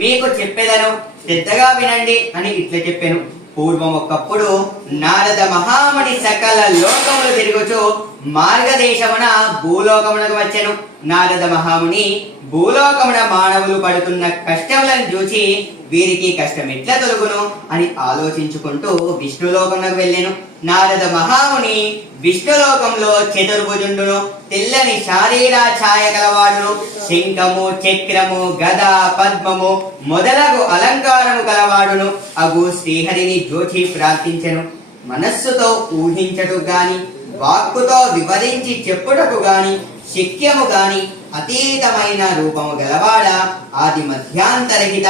మీకు చెప్పేదను శ్రద్ధగా వినండి అని ఇట్లా చెప్పాను. పూర్వం ఒకప్పుడు నారద మహాముని సకల లోకములు తిరుగుచు మార్గదేశమున భూలోకమునకు వచ్చెను. నారద మహాముని భూలోకమున మానవులు పడుతున్న కష్టములను చూచి వీరికి కష్టం ఎట్లా తొలగును అని ఆలోచించుకుంటూ విష్ణులోకమునకు వెళ్ళెను. నారద మహాముని విష్ణులోకంలో చతుర్భుజుండును, తెల్లని శారీరా ఛాయ కలవాడును, శంఖము చక్రము గద పద్మము మొదలగు అలంకారము కలవాడును అగు శ్రీహరిని జోచి ప్రార్థించెను. మనస్సుతో ఊహించటు గాని వాక్కుతో వివరించి చెప్పుటకు గాని శక్యము గాని అతీతమైన రూపము గలవాడ, ఆది మధ్యాంతరహిత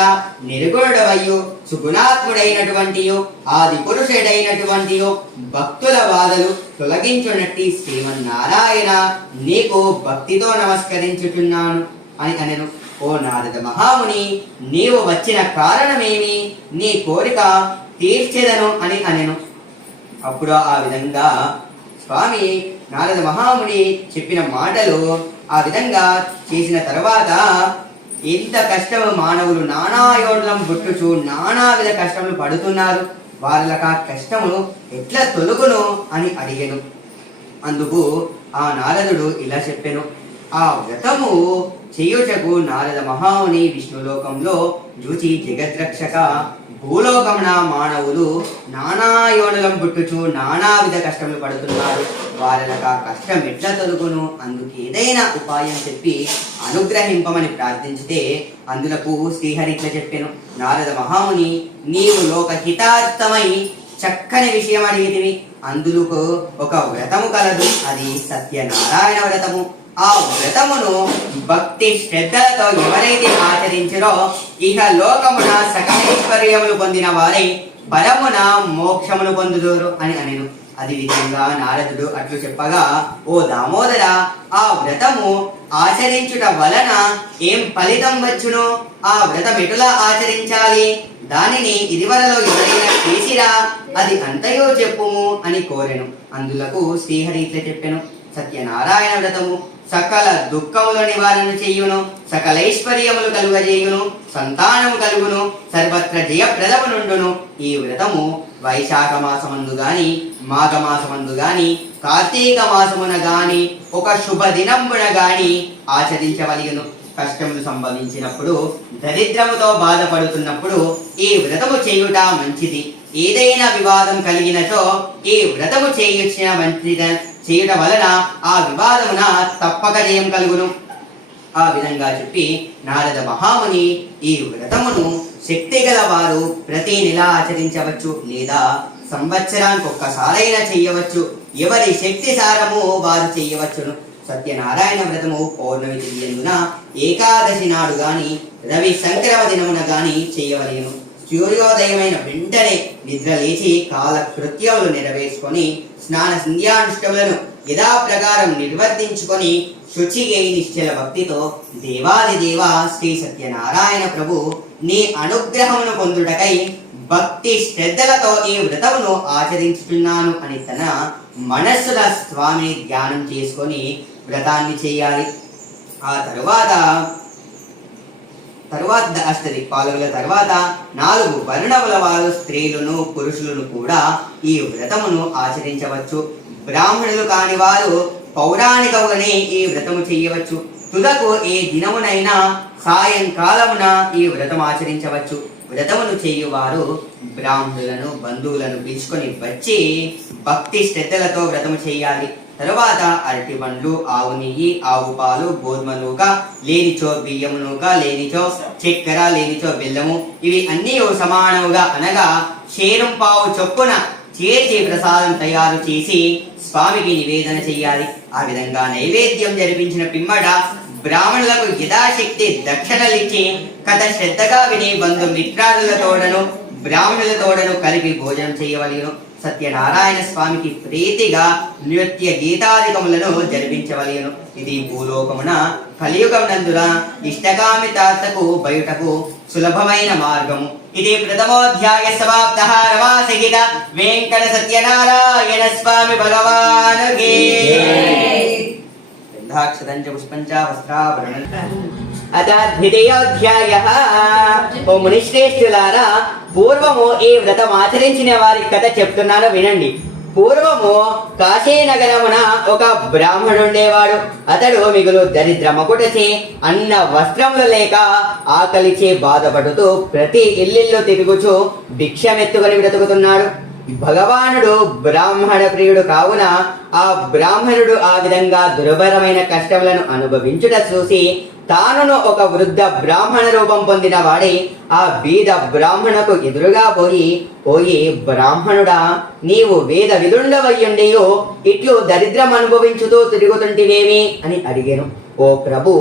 నిర్గుణుడవయ్యు సుగుణాత్ముడైనటువంటియు ఆది పురుషుడైనటువంటియు భక్తుల బాధలు తొలగించునట్టి శ్రీమన్నారాయణ నీకు భక్తితో నమస్కరించుచున్నాను అని అనెను. ఓ నారద మహాముని, నీవు వచ్చిన కారణమేమి? నీ కోరిక తీర్చెదను అని అనెను. అప్పుడు ఆ విధంగా స్వామి నారద మహాముని చెప్పిన మాటలు ఆ విధంగా చేసిన తర్వాత, ఎంత కష్టము మానవులు నానా యోడ్లం పుట్టుచు నానా విధ కష్టములు పడుతున్నారు, వాళ్ళకి ఆ కష్టము ఎట్లా తొలుగును అని అడిగెను. అందుకు ఆ నారదుడు ఇలా చెప్పెను. ఆ వ్రతము చేయుటకు నారద మహాముని విష్ణులోకంలో జూచి జగద్రక్షక భూలోకమున మానవులు నానా యోనులం పుట్టుచు నానా విధ కష్టములు పడుతున్నారు, వాళ్ళకి ఆ కష్టం ఎట్లా తొలుగును, అందుకు ఏదైనా ఉపాయం చెప్పి అనుగ్రహింపమని ప్రార్థించితే అందులకు శ్రీహరి ఇట్లా చెప్పాను. నారద మహాముని, నీవు లోక హితార్థమై చక్కని విషయం అడిగితివి. అందుకు ఒక వ్రతము కలదు, అది సత్యనారాయణ వ్రతము. ఆ వ్రతమును భక్తి శ్రద్ధలతో ఎవరైతే ఆచరించరో ఇహ లోకమున సకలైశ్వర్యములు పొందిన వారై పరమున మోక్షమును పొందుదురు అని అనెను. అది విధంగా నారదుడు అట్లు చెప్పగా, ఓ దామోదర, ఆ వ్రతము ఆచరించుట వలన ఏం ఫలితం వచ్చును? ఆ వ్రతం ఎటులా ఆచరించాలి? దానిని ఇదివరలో ఎవరైనా చేసిరా, అది అంతయో చెప్పుము అని కోరెను. అందులకు శ్రీహరి ఇట్లా చెప్పెను. సత్యనారాయణ వ్రతము సకల దుఃఖముల నివారణ చేయును, సకలైశ్వర్యములు కలుగజేయును, సంతానము కలుగును, సర్వత్ర జయప్రదము నుండును. ఈ వ్రతము వైశాఖ మాసమందు గాని మాఘమాసమందు గాని కార్తీక మాసమున గాని ఒక శుభ దినంబున గాని ఆచరించవలెను. కష్టములు సంభవించినప్పుడు, దరిద్రముతో బాధపడుతున్నప్పుడు ఈ వ్రతము చేయుట మంచిది. ఏదైనా వివాదం కలిగినచో ఈ వ్రతము చేయుచిన మంచిది చేయుట వలన ఆ వివాదమున తప్పక జయం కలుగును. ఆ విధంగా చెప్పి నారద మహాముని ఈ వ్రతమును శక్తి గల వారు ప్రతి నెల ఆచరించవచ్చు, లేదా సంవత్సరానికి ఒక్కసారైనా చెయ్యవచ్చు. ఎవరి శక్తి సారము వారు చెయ్యవచ్చును. సత్యనారాయణ వ్రతము పౌర్ణమి తిథియందున ఏకాదశి నాడు గాని రవి సంక్రమ దినమున గాని చేయవలేను. సూర్యోదయమైన వెంటనే నిద్ర లేచి కాలకృత్యములు నెరవేర్చుకొని స్నాన సంధ్యానుష్టములను యథాప్రకారం నిర్వర్తించుకొని శుచిగా నిశ్చల భక్తితో దేవాది దేవ శ్రీ సత్యనారాయణ ప్రభు నీ అనుగ్రహమును పొందుటకై భక్తి శ్రద్ధలతో ఈ వ్రతమును ఆచరించుతున్నాను అని తన మనస్సుల స్వామిని ధ్యానం చేసుకొని వ్రతాన్ని చేయాలి. ఆ తరువాత అష్టదిక్పాలకుల తర్వాత 4 వర్ణముల వారు స్త్రీలను పురుషులను కూడా ఈ వ్రతమును ఆచరించవచ్చు. బ్రాహ్మణులు కాని వారు పౌరాణికముగానే ఈ వ్రతము చేయవచ్చు. తుదకు ఏ దినమునైనా సాయంకాలమున ఈ వ్రతం ఆచరించవచ్చు. వ్రతమును చేయువారు బ్రాహ్మణులను బంధువులను పిలుచుకొని వచ్చి భక్తి శ్రద్ధలతో వ్రతము చేయాలి. తరువాత అరటి పండ్లు, ఆవు నెయ్యి, ఆవు పాలు, గోధుమ నూక, లేనిచో బియ్యము నూక, లేనిచో చక్కెర, లేనిచో బెల్లము, ఇవి అన్నీ సమానముగా అనగా షేరం పావు చొప్పున చేర్చి ప్రసాదం తయారు చేసి స్వామికి నివేదన చెయ్యాలి. ఆ విధంగా నైవేద్యం జరిపించిన పిమ్మట బ్రాహ్మణులకు యథాశక్తి దక్షిణలిచ్చి కథ శ్రద్ధగా విని బంధు మిత్రాదులతోడను బ్రాహ్మణులతోడను కలిపి భోజనం చేయవలెను. సత్యనారాయణ స్వామికి ప్రీతిగా నృత్య గీతాదికములను జరిపించవలెను. ఇది భూలోకమున కలియుగమునందున ఇష్టకామితార్థకు బయుటకు సులభమైన మార్గము. ఇది ప్రథమోధ్యాయ సమాప్తః. రమాసహిత వెంకట సత్యనారాయణ స్వామి భగవానుకి. గంధాక్షతంచ పుష్పంచ వస్త్రాభరణం అత ద్వితీయోధ్యాయః. ఓ మునిశ్రేష్ఠులారా, పూర్వము ఈ వ్రతం ఆచరించిన వారి కథ చెప్తున్నాను వినండి. పూర్వము కాశీనగరమున ఒక బ్రాహ్మణుండేవాడు. అతడు మిగులు దరిద్రమకుటచే అన్న వస్త్రములు లేక ఆకలిచే బాధపడుతూ ప్రతి ఇల్లిల్లు తిరుగుచూ భిక్షమెత్తుకొని బ్రతుకుతున్నాడు. భగవానుడు బ్రాహ్మణ ప్రియుడు కావున ఆ బ్రాహ్మణుడు ఆ విధంగా దుర్భరమైన కష్టములను అనుభవించుట చూసి తానును ఒక వృద్ధ బ్రాహ్మణ రూపం పొందిన వాడి ఆ బీద బ్రాహ్మణకు ఎదురుగా పోయి బ్రాహ్మణుడా, నీవు వేద విదుండవయ్యుండియో ఇట్లు దరిద్రం అనుభవించుతూ తిరుగుతుంటివేమి అని అడిగాను. ఓ ప్రభు,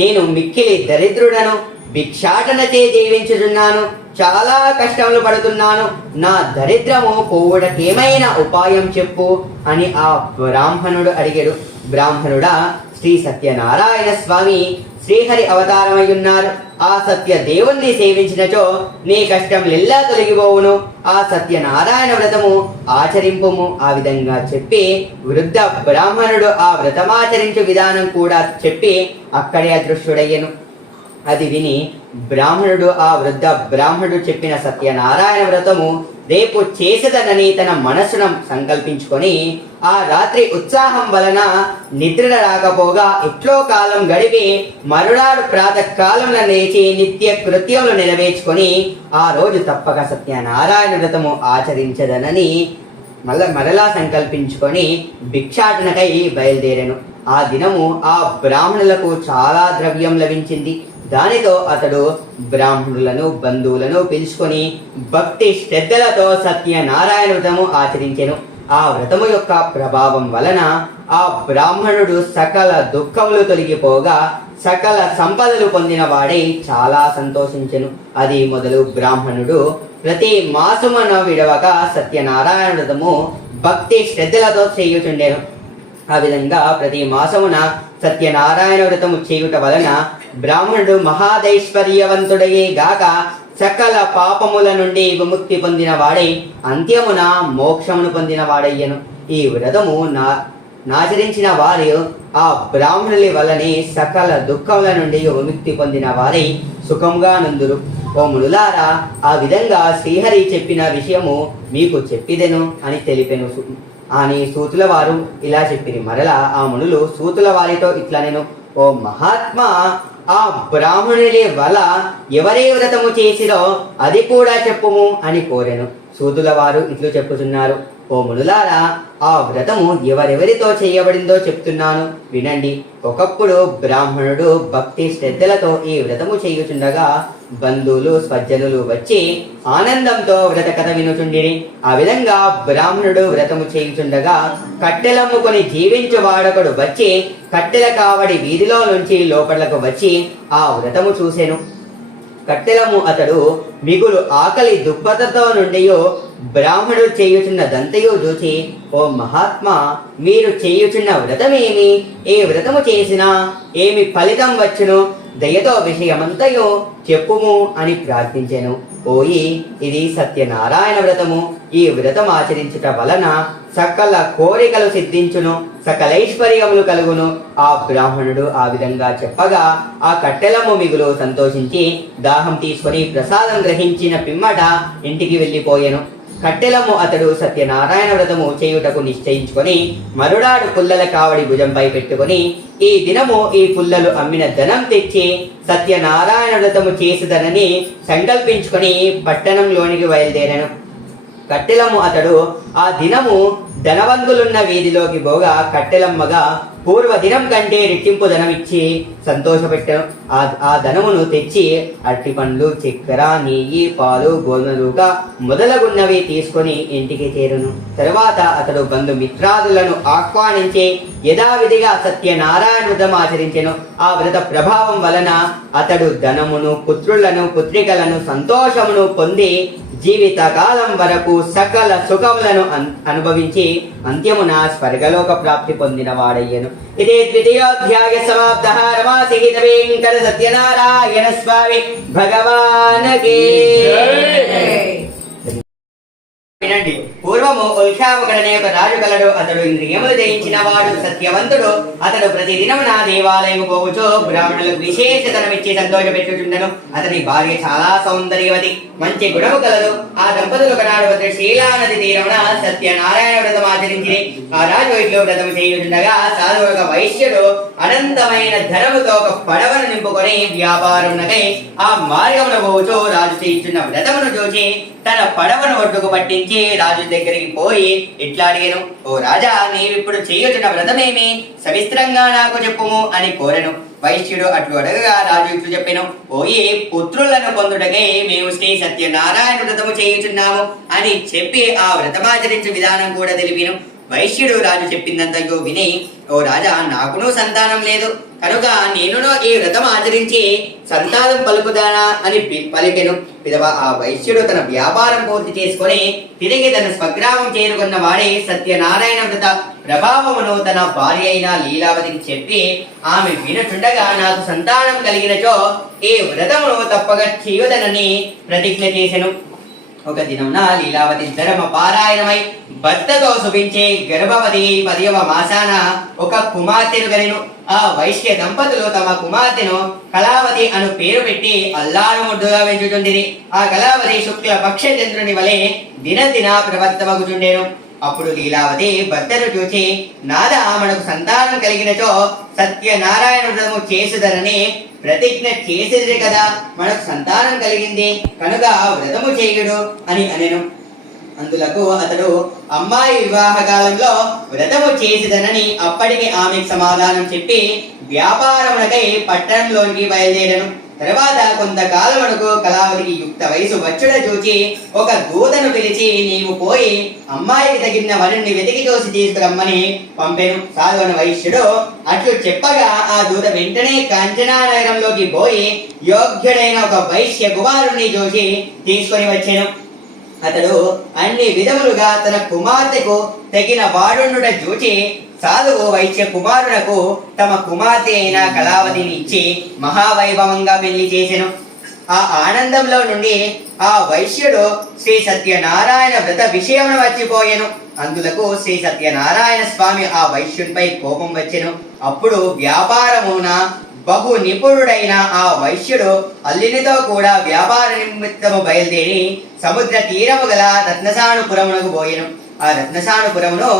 నేను మిక్కిలి దరిద్రుడను, భిక్షాటనచే జీవించుచున్నాను, చాలా కష్టములు పడుతున్నాను. నా దరిద్రము పోవుటకేమైనా ఉపాయం చెప్పు అని ఆ బ్రాహ్మణుడు అడిగాడు. బ్రాహ్మణుడా, శ్రీ సత్యనారాయణ స్వామి శ్రీహరి అవతారమయ్యున్నారు. ఆ సత్య దేవుణ్ణి సేవించినచో నీ కష్టములెల్లా తొలగిపోవును. ఆ సత్యనారాయణ వ్రతము ఆచరింపుము. ఆ విధంగా చెప్పి వృద్ధ బ్రాహ్మణుడు ఆ వ్రతమాచరించు విధానం కూడా చెప్పి అక్కడే అదృశ్యుడయ్యను. అది విని బ్రాహ్మణుడు ఆ వృద్ధ బ్రాహ్మణుడు చెప్పిన సత్యనారాయణ వ్రతము రేపు చేసేదనని తన మనసున సంకల్పించుకొని ఆ రాత్రి ఉత్సాహం వలన నిద్ర రాకపోగా ఎట్లో కాలం గడిపి మరునాడు ప్రాతకాలంలో లేచి నిత్య కృత్యములు నెరవేర్చుకొని ఆ రోజు తప్పక సత్యనారాయణ వ్రతము ఆచరించదనని మరలా సంకల్పించుకొని భిక్షాటనకై బయలుదేరాను. ఆ దినము ఆ బ్రాహ్మణులకు చాలా ద్రవ్యం లభించింది. దానితో అతడు బ్రాహ్మణులను బంధువులను పిలుచుకొని భక్తి శ్రద్ధలతో సత్యనారాయణ వ్రతము ఆచరించెను. ఆ వ్రతము యొక్క ప్రభావం వలన ఆ బ్రాహ్మణుడు సకల దుఃఖములు తొలగిపోగా సకల సంపదలు పొందిన వాడై చాలా సంతోషించెను. అది మొదలు బ్రాహ్మణుడు ప్రతి మాసమున విడవక సత్యనారాయణ వ్రతము భక్తి శ్రద్ధలతో చేయుచుండెను. ఆ విధంగా ప్రతి మాసమున సత్యనారాయణ వ్రతము చేయుట వలన బ్రాహ్మణుడు మహాదైశ్వర్యవంతుడయే గాక సకల పాపముల నుండి విముక్తి పొందిన వాడై అంత్యమున మోక్షమును పొందిన వాడయ్యను. ఈ వ్రతము నాచరించిన వారు ఆ బ్రాహ్మణుల వలనే సకల దుఃఖముల నుండి విముక్తి పొందిన వారై సుఖంగా నుందురు. ఓ మునులారా, ఆ విధంగా శ్రీహరి చెప్పిన విషయము మీకు చెప్పిదెను అని తెలిపెను అని సూతుల వారు ఇలా చెప్పిరి. మరలా ఆ మునులు సూతుల వారితో ఇట్లనెను, ఓ మహాత్మా, ఆ బ్రాహ్మణుని వల్ల ఎవరే వ్రతము చేసిరో అది కూడా చెప్పుము అని కోరెను. సూతుల వారు ఇట్లు చెప్పుచున్నారు, ఓ మునులారా, ఆ వ్రతము ఎవరెవరితో చేయబడిందో చెప్తున్నాను వినండి. ఒకప్పుడు బ్రాహ్మణుడు భక్తి శ్రద్ధలతో ఈ వ్రతము చేయుచుండగా బంధువులు స్వజ్జనులు వచ్చి ఆనందంతో వ్రత కథ వినుచుండిరి. ఆ విధంగా బ్రాహ్మణుడు వ్రతము చేయుచుండగా కట్టెలమ్ముకొని జీవించు వాడొకడు వచ్చి కట్టెల కావడి వీధిలో నుంచి లోపలకు వచ్చి ఆ వ్రతము చూసెను. కట్టెలము అతడు మిగులు ఆకలి దుఃఖతతో నుండి బ్రాహ్మణుడు చేయుచున్న దంతయు చూచి, ఓ మహాత్మా, మీరు చేయుచున్న వ్రతమేమి? ఏ వ్రతము చేసినా ఏమి ఫలితం వచ్చును? దయతో విషయమంతయు చెప్పుము అని ప్రార్థించెను. ఓయి, ఇది సత్యనారాయణ వ్రతము. ఈ వ్రతం ఆచరించుట వలన సకల కోరికలు సిద్ధించును, సకలైశ్వర్యములు కలుగును. ఆ బ్రాహ్మణుడు ఆ విధంగా చెప్పగా ఆ కట్టెలము మిగులు సంతోషించి దాహం తీసుకొని ప్రసాదం గ్రహించిన పిమ్మట ఇంటికి వెళ్ళిపోయెను. కట్టెలము అతడు సత్యనారాయణ వ్రతము చేయుటకు నిశ్చయించుకొని మరునాడు పుల్లల కావడి భుజంపై పెట్టుకొని ఈ దినము ఈ పుల్లలు అమ్మిన ధనం తెచ్చి సత్యనారాయణ వ్రతము చేసేదనని సంకల్పించుకొని పట్టణంలోనికి బయలుదేరాను. కట్టెలము అతడు ఆ దినము ధనవంతులున్న వీధిలోకి పోగా కట్టెలమ్మగా పూర్వ దినం కంటే రెట్టింపు ధనమిచ్చి సంతోషపెట్టాను. ఆ ధనమును తెచ్చి అరటి పండ్లు, చక్కెర, నెయ్యి, పాలు, గోధుమలుగా మొదలగున్నవి తీసుకొని ఇంటికి చేరును. తరువాత అతడు బంధుమిత్రాదులను ఆహ్వానించి యథావిధిగా సత్యనారాయణ వ్రతం ఆచరించెను. ఆ వ్రత ప్రభావం వలన అతడు ధనమును, పుత్రులను, పుత్రికలను, సంతోషమును పొంది జీవితకాలం వరకు సకల సుఖములను అనుభవించి అంత్యమున స్వర్గలోక ప్రాప్తి పొందిన వాడయ్యను. ఇదే ద్వితీయోధ్యాయ సమాప్తః. రమాసి వెంకట సత్యనారాయణ స్వామి భగవానకి. వినండి. పూర్వ పూర్వము ఉల్కావకుడనే ఒక రాజు కలడు. అతడు ఇంద్రియములు జయించిన వాడు, సత్యవంతుడు. అతడు ప్రతి దినమున దేవాలయం పోవచ్చు బ్రాహ్మణులకు విశేషతనమిచ్చి సంతోషపెట్టుచుండెను. అతని భార్య చాలా సౌందర్యవతి, మంచి గుణము కలదు. ఆ దంపతులు ఒకనాడు భద్రశీలా నది తీరమున సత్యనారాయణ వ్రతం ఆచరించి ఆ రాజు ఇట్లు వ్రతం చేయుచుండగా సాధు ఒక వైశ్యుడు అనంతమైన ధనముతో ఒక పడవను నింపుకొని వ్యాపారమునకై ఆ మార్గమున పోవచ్చు రాజు చేయుచున్న వ్రతమును చూసి తన పడవను ఒడ్డుకు పట్టించి రాజు దగ్గరికి పోయి ఇట్లా అడిగాను, ఓ రాజా, నీవిప్పుడు చేయుచున్న వ్రతమేమి? సవిస్తరంగా నాకు చెప్పుము అని కోరెను. వైశ్యుడు అట్లు అడగగా రాజు ఇట్లు చెప్పెను, పోయి పుత్రులను పొందుటకై మేము శ్రీ సత్యనారాయణ వ్రతము చేయుచున్నాము అని చెప్పి ఆ వ్రతమాచరించే విధానం కూడా తెలిపిను. వైశ్యుడు రాజు చెప్పిందంతయో విని, ఓ రాజా, నాకును సంతానం లేదు కనుక నేనును ఈ వ్రతం ఆచరించి సంతానం పలుకుదానా అని పలికెను. పిదవ ఆ వైశ్యుడు తన వ్యాపారం పూర్తి చేసుకుని తిరిగి తన స్వగ్రామం చేరుకున్న వాడే సత్యనారాయణ వ్రత ప్రభావమును తన భార్య అయిన లీలావతికి చెప్పి ఆమె వినుచుండగా నాకు సంతానం కలిగినచో ఈ వ్రతమును తప్పక చేయుదనని ప్రతిజ్ఞ చేసెను. ఒక దినమున లీలావతి ధర్మ పారాయణమై భర్తతో శుభించే గర్భవతి 10వ మాసాన ఒక కుమార్తెను గనెను. ఆ వైశ్య దంపతులు తమ కుమార్తెను కళావతి అను పేరు పెట్టి అల్లారు ముద్దుగా పెంచుచుండిరి. ఆ కళావతి శుక్ల పక్ష చంద్రుని వలె దినదిన ప్రవర్తమగుచుండెను. అప్పుడు లీలావతి భర్తను చూచి, నాదా, మనకు సంతానం కలిగినచో సత్యనారాయణ వ్రతము చేసుదనని ప్రతిజ్ఞ చేసేది కదా, మనకు సంతానం కలిగింది కనుక వ్రతము చేయుడు అని అనెను. అందులకు అతడు అమ్మాయి వివాహ కాలంలో వ్రతము చేసేదనని అప్పటికి ఆమెకు సమాధానం చెప్పి వ్యాపారమునకై పట్టణంలోనికి బయలుదేరను. తర్వాత కొంతకాలమునకు కళావతికి యుక్త వయసు వచ్చుడ చూచి ఒక దూతను పిలిచి నీవు పోయి అమ్మాయికి తగిన వరుణ్ణి వెతికి చూసి తీసుకురమ్మని పంపెను. సాధువన వైశ్యుడు అట్లు చెప్పగా ఆ దూత వెంటనే కాంచనా నగరంలోకి పోయి యోగ్యుడైన ఒక వైశ్య కుమారుణ్ణి చూసి తీసుకొని వచ్చెను. అతడు అన్ని విధములుగా తన కుమార్తెకు తగిన వాడుండుట చూచి సాధువు వైశ్య కుమారునకు తమ కుమార్తె అయిన కళావతిని ఇచ్చి మహావైభవంగా పెళ్లి చేసెను. ఆ ఆనందంలో నుండి ఆ వైశ్యుడు శ్రీ సత్యనారాయణ వ్రత విషయమును మర్చిపోయెను. అందులకు శ్రీ సత్యనారాయణ స్వామి ఆ వైశ్యునిపై కోపం వచ్చెను. అప్పుడు వ్యాపారమున బహు నిపుణుడైన ఆ వైశ్యుడు అల్లినితో కూడా వ్యాపార నిమిత్తము బయలుదేరి సముద్ర తీరము గల రత్నసానుపురమునకు పోయెను. ఆ రత్నసానుపురమును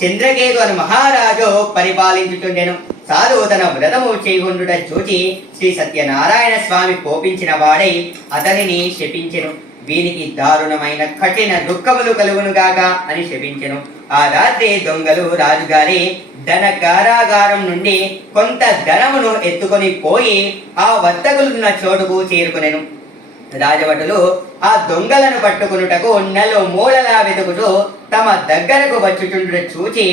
చంద్రకేతు అని మహారాజు పరిపాలించుచుండెను. సాధువు తన వ్రతము చేయకుండుట చూచి శ్రీ సత్యనారాయణ స్వామి కోపించిన వాడై అతనిని శపించెను. వీనికి దారుణమైన కఠిన దుఃఖములు కలుగునుగాక అని శపించెను. ఆ రాత్రి దొంగలు రాజుగారి ధన కారాగారం నుండి కొంత ధనమును ఎత్తుకొని పోయి ఆ వర్తకులున్న చోటుకు చేరుకునెను. రాజభటులు ఆ దొంగలను పట్టుకునుటకు నలు మూలలా వెతుకుతూ తమ దగ్గరకు వచ్చుచుండుట చూచి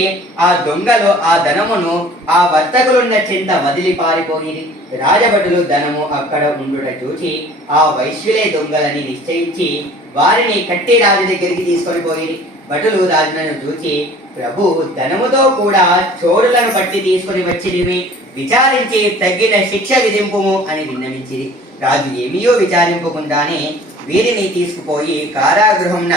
ఆ దొంగలు ఆ ధనమును ఆ వర్తకులున్న చింత వదిలి పారిపోయిరి. రాజభటులు ధనము అక్కడ ఉండుట చూచి ఆ వైశ్యులే దొంగలని నిశ్చయించి వారిని కట్టి రాజు దగ్గరికి తీసుకొని పోయిరి. భటులు రాజులను చూచి, ప్రభు, ధనముతో కూడా చోరులను పట్టి తీసుకొని వచ్చిరివి, విచారించి తగిన శిక్ష విధింపుము అని విన్నవించిరి. రాజు ఏమీయో విచారింపకుండానే వీరిని తీసుకుపోయి కారాగృహంన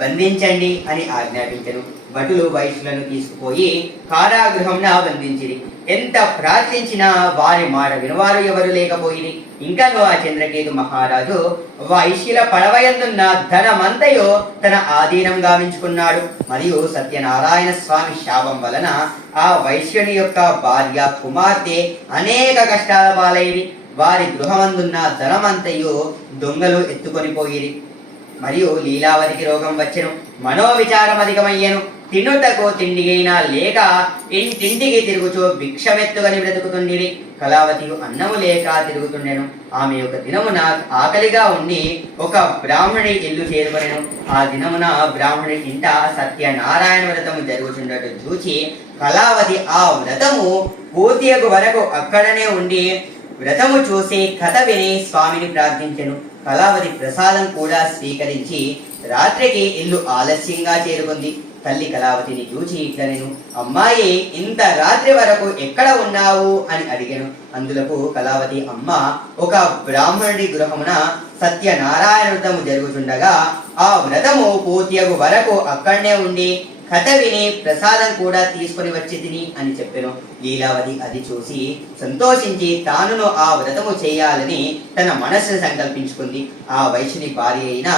బంధించండి అని ఆజ్ఞాపించరు. భటులు వైశ్యులను తీసుకుపోయి కారాగృహంన బంధించిరి. ఎంత ప్రార్థించినా వారి మాట వినువారు ఎవరు లేకపోయిరి. ఇంకనూ ఆ చంద్రకేతు మహారాజు వైశ్యుల పడవయందున్న ధనమంతయో తన ఆధీనం గావించుకున్నాడు. మరియు సత్యనారాయణ స్వామి శాపం వలన ఆ వైశ్యుని యొక్క భార్య కుమార్తె అనేక కష్టాల పాలైరి. వారి గృహమందున్న ధనమంతయు దొంగలు ఎత్తుకొని పోయిరి. మరియు లీలావతికి రోగం వచ్చెను. మనోవిచారం అధికమయ్యెను. తినుటకు తిండి అయినా లేక ఇంటింటికి తిరుగుచూ భిక్షమెత్తుగని బ్రతుకుతుండిరి. కళావతి అన్నము లేక తిరుగుతుండెను. ఆమె ఒక దినమున ఆకలిగా ఉండి ఒక బ్రాహ్మణి ఇల్లు చేరుకొనెను. ఆ దినమున బ్రాహ్మణి ఇంట సత్యనారాయణ వ్రతము జరుగుచుండట చూచి కళావతి ఆ వ్రతము పూర్తియగు వరకు అక్కడనే ఉండి వ్రతము చూసి కథ విని స్వామిని ప్రార్థించెను. కళావతి ప్రసాదం కూడా స్వీకరించి రాత్రికి ఇల్లు ఆలస్యంగా చేరుకుంది. తల్లి కళావతిని చూచి ఇట్లనెను, అమ్మాయి ఇంత రాత్రి వరకు ఎక్కడ ఉన్నావు అని అడిగాను. అందులకు కళావతి, అమ్మ ఒక బ్రాహ్మణుడి గృహమున సత్యనారాయణ వ్రతము జరుగుతుండగా ఆ వ్రతము పూర్తియగు వరకు అక్కడనే ఉండి కథ విని ప్రసాదం కూడా తీసుకుని వచ్చి తిని అని చెప్పెను. లీలావతి అది చూసి సంతోషించి తానును ఆ వ్రతము చేయాలని తన మనస్సును సంకల్పించుకుంది. ఆ వైశ్యుని భార్య అయిన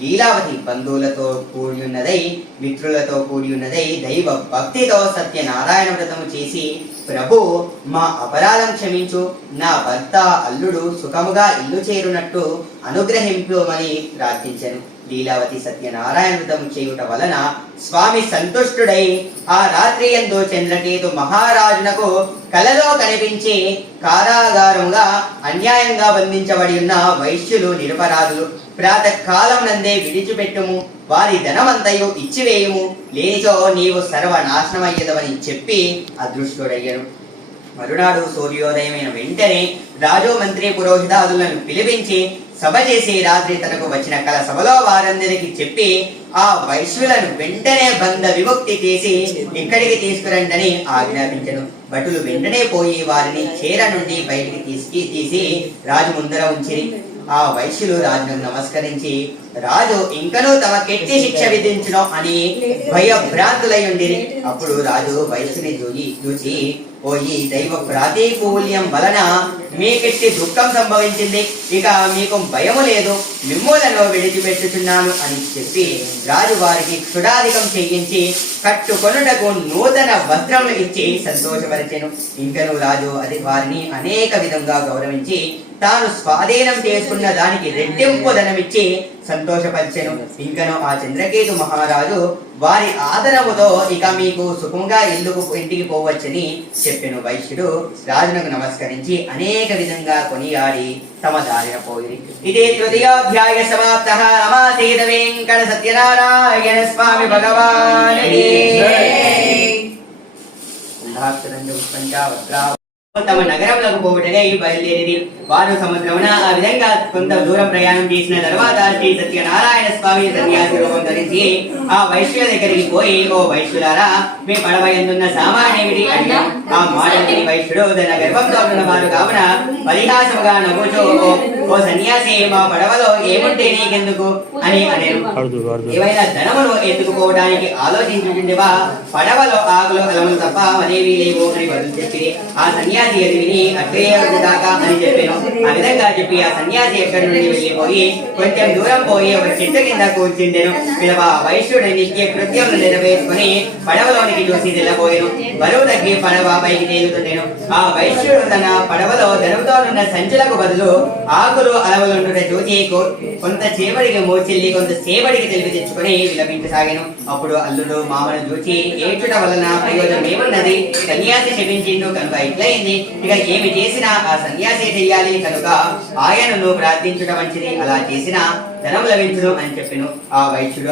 లీలావతి బంధువులతో కూడి ఉన్నదై, మిత్రులతో కూడి ఉన్నదై దైవ భక్తితో సత్యనారాయణ వ్రతము చేసి, ప్రభు మా అపరాధం క్షమించు, నా భర్త అల్లుడు సుఖముగా ఇల్లు చేరునట్టు అనుగ్రహింపమని ప్రార్థించెను. లీలావతి సత్యనారాయణ వ్రతము చేయుట వలన స్వామి సంతుష్టుడై ఆ రాత్రి యందు చంద్రకేతు మహారాజునకు కలలో కనిపించి కారాగారముగా అన్యాయంగా బంధించబడి ఉన్న వైశ్యులు నిరపరాధులు ప్రాతకాలం నందే విడిచిపెట్టుము, వారి ధనమంతయు ఇచ్చివేయుము, లేనిచో నీవు సర్వనాశనమయ్యదవని చెప్పి అదృష్టుడయ్యను. మరునాడు సూర్యోదయమైన వెంటనే రాజు మంత్రి పురోహితాదులను పిలిపించి సభ చేసి రాత్రి తనకు వచ్చిన కల సభలో వారందరికి చెప్పి ఆ వైశ్యులను వెంటనే బంధ విముక్తి చేసి ఇక్కడికి తీసుకురండని ఆజ్ఞాపించను. భటులు వెంటనే పోయి వారిని చీర నుండి బయటికి తీసి రాజు ముందర ఉంచిరి. ఆ వైశ్యులు రాజును నమస్కరించి, రాజు ఇంకనూ తమ కెట్టి శిక్ష విధించును అని భయభ్రాంతులై ఉండిరి. అప్పుడు రాజు వైశ్యుని చూచి, ఓ ఈ దైవ ప్రాతికూల్యం వలన మీకెట్టి దుఃఖం సంభవించింది, ఇక మీకు భయము లేదు, మిమ్ములను విడిచిపెట్టుచున్నాను అని చెప్పి రాజు వారికి క్షుడాధికం చేయించి కట్టుకొనుటకు నూతన వస్త్రములు ఇచ్చి సంతోషపరిచెను. ఇంకను రాజు అది వారిని అనేక విధంగా గౌరవించి తాను స్వాధీనం చేసుకున్న దానికి రెట్టింపు ధనమిచ్చి సంతోషపరిచెను. ఇంకను ఆ చంద్రకేతు మహారాజు వారి ఆదరముతో ఇక మీకు సుఖంగా ఇంటికి పోవచ్చని చెప్పెను. వైశ్యుడు రాజునకు నమస్కరించి అనేక విధంగా కొనియాడి తమ దారిన పోయి. ఇదే తృతీయోధ్యాయ సమాప్తః. నమాసేద వెంకట సత్యనారాయణ స్వామి భగవానుకి తమ నగరంలోకి పోవటకై బయలుదేరి వారు సముద్రమున ఆ విధంగా కొంత దూరం ప్రయాణం చేసిన తర్వాత శ్రీ సత్యనారాయణ స్వామి సన్యాసి రూపం ధరించి ఆ వైశ్యుల దగ్గరికి పోయి, ఓ వైశ్యులారా, మీ పడవ ఎందున్న సామాన్ ఏమిటి అడిగాం. ఆ మాటని వైశ్యుడు తన గర్భంతో ఉన్న వారు కావున పరిహాసముగా నవ్వుచూ, ఓ సన్యాసి, మా పడవలో ఏముంటే నీకెందుకు అని అనేను. ఏవైనా ధనమును ఎత్తుకుపోవడానికి ఆలోచించుండేవా, పడవలో ఆకులు అలములు తప్ప మరేవీ లేవు అని బదులు చెప్పి ఆ సన్యాసి ఎదివిని అట్లే దాకా అని చెప్పాను. ఆ విధంగా చెప్పి ఆ సన్యాసి ఎక్కడి నుండి వెళ్ళిపోయి కొంచెం దూరం పోయి ఒక చెట్టు కింద కూర్చుండెను. పిలవ వైశ్యుడు నిత్య కృత్యం నెరవేర్చుకుని పడవలోనికి చూసి తెల్లబోయాను. బరువు తగ్గి పడవ పైకి తేలుతుండెను. ఆ వైశ్యుడు తన పడవలో ధనువుతోనున్న సంచులకు బదులు ఆకులు అలవలుండుట చూసి కొంత చేపడికి మూర్చిల్లి కొంత సేపడికి తెలివి తెచ్చుకుని విలపించసాగాను. అప్పుడు అల్లుడు మామను చూచి, ఏడ్చుట వలన ప్రయోజనం ఏమున్నది, సన్యాసి శపించిండు కనుక ఇట్లయింది, ఇక ఏమి చేసినా ఆ సన్యాసి చెయ్యాలి కనుక ఆయనను ప్రార్థించుట మంచిది, అలా చేసినా ధనం లభించును అని చెప్పెను. ఆ వైశ్యుడు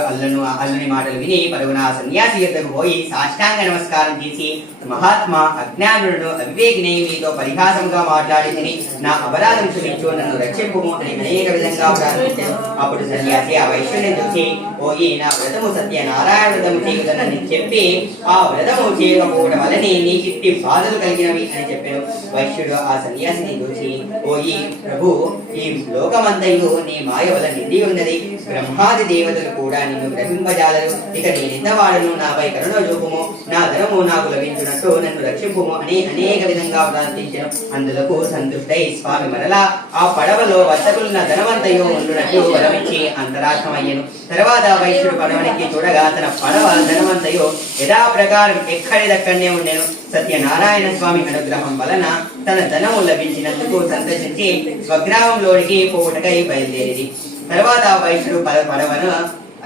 అల్లుని మాటలు విని పరుగున ఆ సన్యాసి యొద్దకు పోయి సాష్టాంగ నమస్కారం చేసి, మహాత్మా, అజ్ఞానులను అవివేకిని మీతో పరిహాసంగా మాట్లాడిందని నా అపరాధం క్షమించు, నన్ను రక్షింపుము అని అనేక విధంగా ప్రార్థించాను. అప్పుడు సన్యాసి ఆ వైశ్యుడిని చూసి, ఓ ఈ నా వ్రతము సత్యనారాయణ వ్రతము చేయుదనని చెప్పి ఆ వ్రతము చేయకపోవడం వలని నీకిట్టి బాధలు కలిగినవి అని చెప్పాను. వైశ్యుడు ఆ సన్యాసిని చూసి, ఓ ఈ ప్రభు, ఈ లోకమంతయు నీ మాయ వల్ల నిండి ఉన్నది, బ్రహ్మాది దేవతలు కూడా నిన్ను గ్రహింపజాలరు, ఇక నేనెంత వాడను, నాపై కరుణ చూపుము, నా ధనము నాకు లభించినట్టు నన్ను రక్షింపుము అని అనేక విధంగా ప్రార్థించను. అందులకు సంతుష్టై స్వామి మరలా ఆ పడవలో వర్తకులున్న ధనవంతయు ఉండునట్టు వరమిచ్చి అంతరార్థమయ్యను. తర్వాత వైశ్యుడు పడవనికి చూడగా తన పడవ ధనవంతయు యథాప్రకారం ఎక్కడిదక్కడనే ఉండెను. సత్యనారాయణ స్వామి అనుగ్రహం వలన తన ధనము లభించినందుకు సంతోషించి స్వగ్రామంలోనికి పోవుటకై బయలుదేరి. తర్వాత వైశ్యుడు పడవను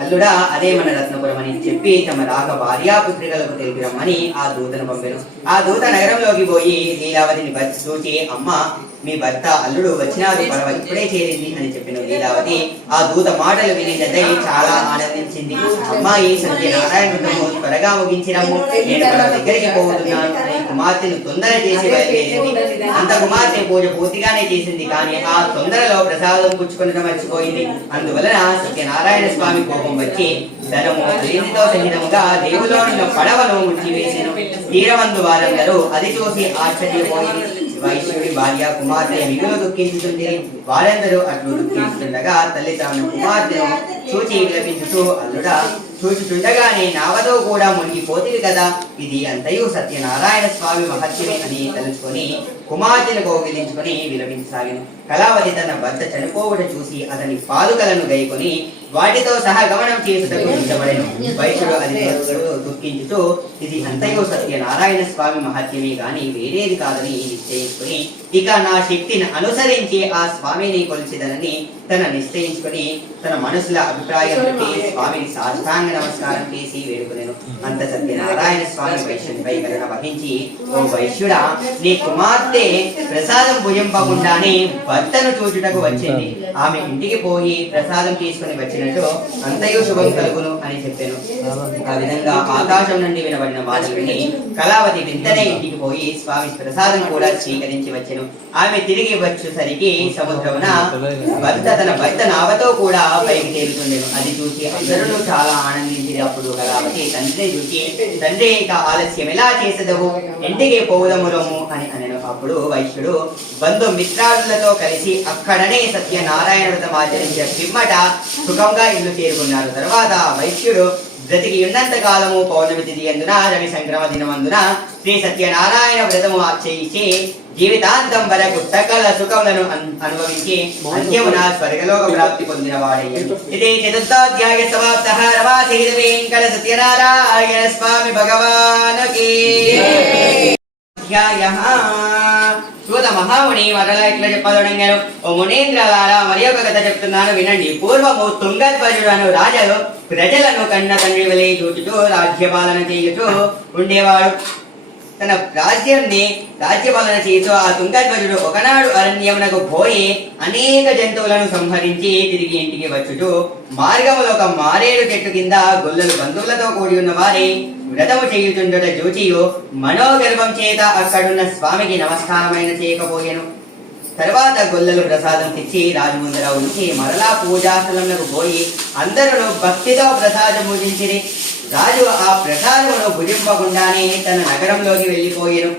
అల్లుడా, అదే మన రత్నపురం అని చెప్పి తమ రాక భార్యాపుత్రికలకు తెలిపిరమ్మని ఆ దూతను పంపెను. ఆ దూత నగరంలోకి పోయి లీలావతిని చూచి, అమ్మ, మీ భర్త అల్లుడు వచ్చినాడు, పడవ ఇప్పుడే చేరింది అని చెప్పిన లీలావతి ఆ దూత మాటలు వినినదై చాలా ఆనందించింది. అమ్మాయి సత్యనారాయణ వ్రతము త్వరగా ముగించినము, నేను పడవ దగ్గరికి పోతున్నాను అని కుమార్తెను తొందర చేసి బయలుదేరింది. అంత కుమార్తె పూజ పూర్తిగానే చేసింది, కానీ ఆ తొందరలో ప్రసాదం పుచ్చుకొనడం మర్చిపోయింది. అందువలన సత్యనారాయణ స్వామి కోపం వచ్చి ధనము అలిందితో సహితముగా దేవులోని పడవను ముంచివేసెను. తీరవందు వారందరూ అది చూసి ఆశ్చర్యపోయింది. వైశ్యుడి భార్య కుమార్తె మిగులు దుఃఖించుతుంది. వారందరూ అట్లు దుఃఖించుతుండగా తల్లి తాను కుమార్తెను చూచి విలపించుతూ, అల్లుడా చూచుచుండగానే నావతో కూడా మునిగిపోతుంది కదా, ఇది అంతయు సత్యనారాయణ స్వామి మహత్యమే అని తెలుసుకొని కుమార్తెను కౌగిలించుకొని విలపించసాగాను. కళావతి తన భర్త చనిపోవట చూసి అతని పాదుకలను గైకొని వాటితో సహా గమనం చేసుటకు ఇష్టపడెను. వైశ్యుడు అది దుఃఖించుతూ, ఇది అంతయు సత్యనారాయణ స్వామి మహత్యమే గాని వేరేది కాదని నిశ్చయించుకొని ఇక నా శక్తిని అనుసరించి ఆ స్వామిని కొలిచిదనని తన నిశ్చయించుకొని తన మనసులో అభిప్రాయం పెట్టి స్వామిని సాష్టాంగ నమస్కారం చేసి వేడుకునేను. అంత సత్యనారాయణ స్వామి వైశ్యునిపై కరుణ వహించి, ఓ వైశ్యుడా, నీ కుమార్తె ప్రసాదం భుజింపకుండానే భర్తను చూచుటకు వచ్చింది. ఆమె ఇంటికి పోయి ప్రసాదం తీసుకుని వచ్చినట్టు అంతయు శుభం కలుగును అని చెప్పాను. ఆ విధంగా ఆకాశం నుండి వినబడిన మాటలు విని కళావతి వెంటనే ఇంటికి పోయి స్వామి ప్రసాదం కూడా స్వీకరించి వచ్చెను. ఆమె తిరిగి వచ్చేసరికి సముద్రమున తన భర్త నావతో కూడా పైకి తేలుతుండేను. అది చూసి అందరూ చాలా ఆనందించింది. అప్పుడు కళావతి తండ్రిని చూసి, తండ్రి ఇక ఆలస్యం ఎలా చేసేదవు, ఇంటికి పోవుదములము అని అనెను. అప్పుడు వైశ్యుడు బంధు మిత్రాదులతో కలిసి అక్కడనే సత్యనారాయణ వ్రతం ఆచరించే పిమ్మట సుఖంగా ఇల్లు చేరుకున్నారు. తర్వాత వైశ్యుడు బ్రతికి ఉన్నంత కాలము పౌర్ణమి తిథి అందున రవి సంక్రమ దినమందున శ్రీ సత్యనారాయణ వ్రతము చేయించి జీవితాంతం వరకు సకల సుఖములను అనుభవించి అంత్యమున స్వర్గలోక ప్రాప్తి పొందిన వాడయ్యాడు. ఇది చతుర్థాధ్యాయ సమాప్తః. రమాసి వెంకట సత్యనారాయణ స్వామి భగవానుకి అధ్యాయః. సూత మహాముని మరలా ఇట్లా చెప్పదొడంగారు, ఓ మునీంద్రలారా, మరి ఒక కథ చెప్తున్నాను వినండి. పూర్వము తుంగధ్వజుడు అను రాజు ప్రజలను కన్న తండ్రి వలె చూచుతూ రాజ్యపాలన చేయుచూ ఉండేవాడు. తన రాజ్యపాలన చేస్తూ ఆ తుంగధ్వజుడు ఒకనాడు అరణ్యమునకు పోయి అనేక జంతువులను సంహరించి తిరిగి ఇంటికి వచ్చుచు మార్గములో ఒక మారేడు చెట్టు కింద గొల్లలు బంధువులతో కూడి ఉన్న వారి వ్రతము చేయుచుండుట చూచియు మనోగర్భం చేత అక్కడున్న స్వామికి నమస్కారమైన చేయకపోయెను. తర్వాత గొల్లలు ప్రసాదం తెచ్చి రాజు ముందర ఉంచి మరలా పూజాస్థలంలో పోయి అందరూ భక్తితో ప్రసాదం పూజించిరి. రాజు ఆ ప్రసాదమును భుజింపకుండానే తన నగరంలోకి వెళ్లిపోయెను.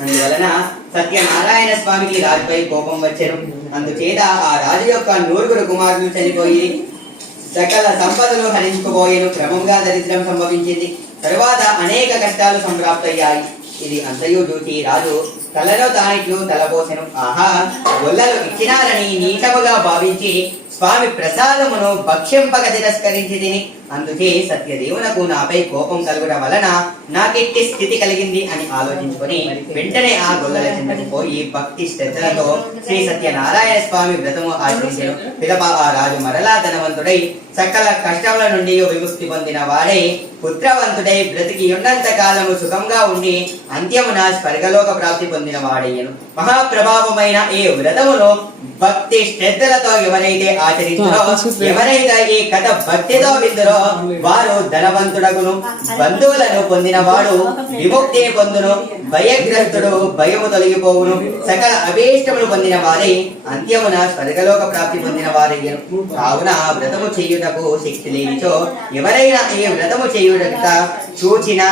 అందువలన సత్యనారాయణ స్వామికి రాజుపై కోపం వచ్చెను. అందుచేత ఆ రాజు యొక్క 9 కుమారులు చనిపోయి సకల సంపదలు హరించుకుపోయెను. క్రమంగా దరిద్రం సంభవించింది. తరువాత అనేక కష్టాలు సంప్రాప్తయ్యాయి. ఇది అంతయు చూసి రాజు తలలో తానిట్లు తలపోసెను. ఆహా, గొల్లలు ఇచ్చినారని నీచముగా భావించి స్వామి ప్రసాదమును భక్ష్యంపక తిరస్కరించి తిని, అందుకే సత్యదేవునకు నాపై కోపం కలుగుట వలన నాకిట్టి స్థితి కలిగింది అని ఆలోచించుకొని వెంటనే ఆ గొల్లల చింతకు పోయి భక్తి శ్రద్ధలతో శ్రీ సత్యనారాయణ స్వామి వ్రతము ఆచరించెను. పిదప ఆ రాజు మరలా ధనవంతుడై సకల కష్టముల నుండి విముక్తి పొందిన వాడై పుత్రవంతుడై బ్రతికి ఉన్నంత కాలము సుఖంగా ఉండి అంత్యమున స్వర్గలోక ప్రాప్తి పొందిన వాడయ్యను. మహాప్రభావమైన ఈ వ్రతమును భక్తి శ్రద్ధలతో ఎవరైతే ఆచరించారో, ఎవరైతే ఈ కథ భక్తితో విందురో వారు ధనవంతుడగును, బంధువులను పొందిన వాడు విముక్తి పొందును, భయగ్రస్తుడు భయము తొలగిపోవును, సకల అభీష్టములు పొందిన వారి అంత్యమున స్వర్గలోక ప్రాప్తి పొందిన వారయ్యను. కావున వ్రతము చేయుటకు శక్తి లేనిచో ఎవరైనా ఈ వ్రతము చేయుట చూచిన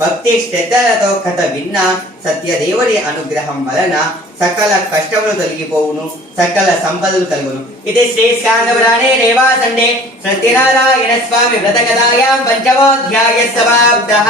భక్తి శ్రద్ధలతో కథ విన్న సత్యదేవుడి అనుగ్రహం వలన సకల కష్టములు తొలగిపోవును, సకల సంపదలు కలుగును. ఇది శ్రీ స్కాందపురాణే రేవాఖండే సత్యనారాయణ స్వామి వ్రత కథాయాం 5వ అధ్యాయ సమాప్తః.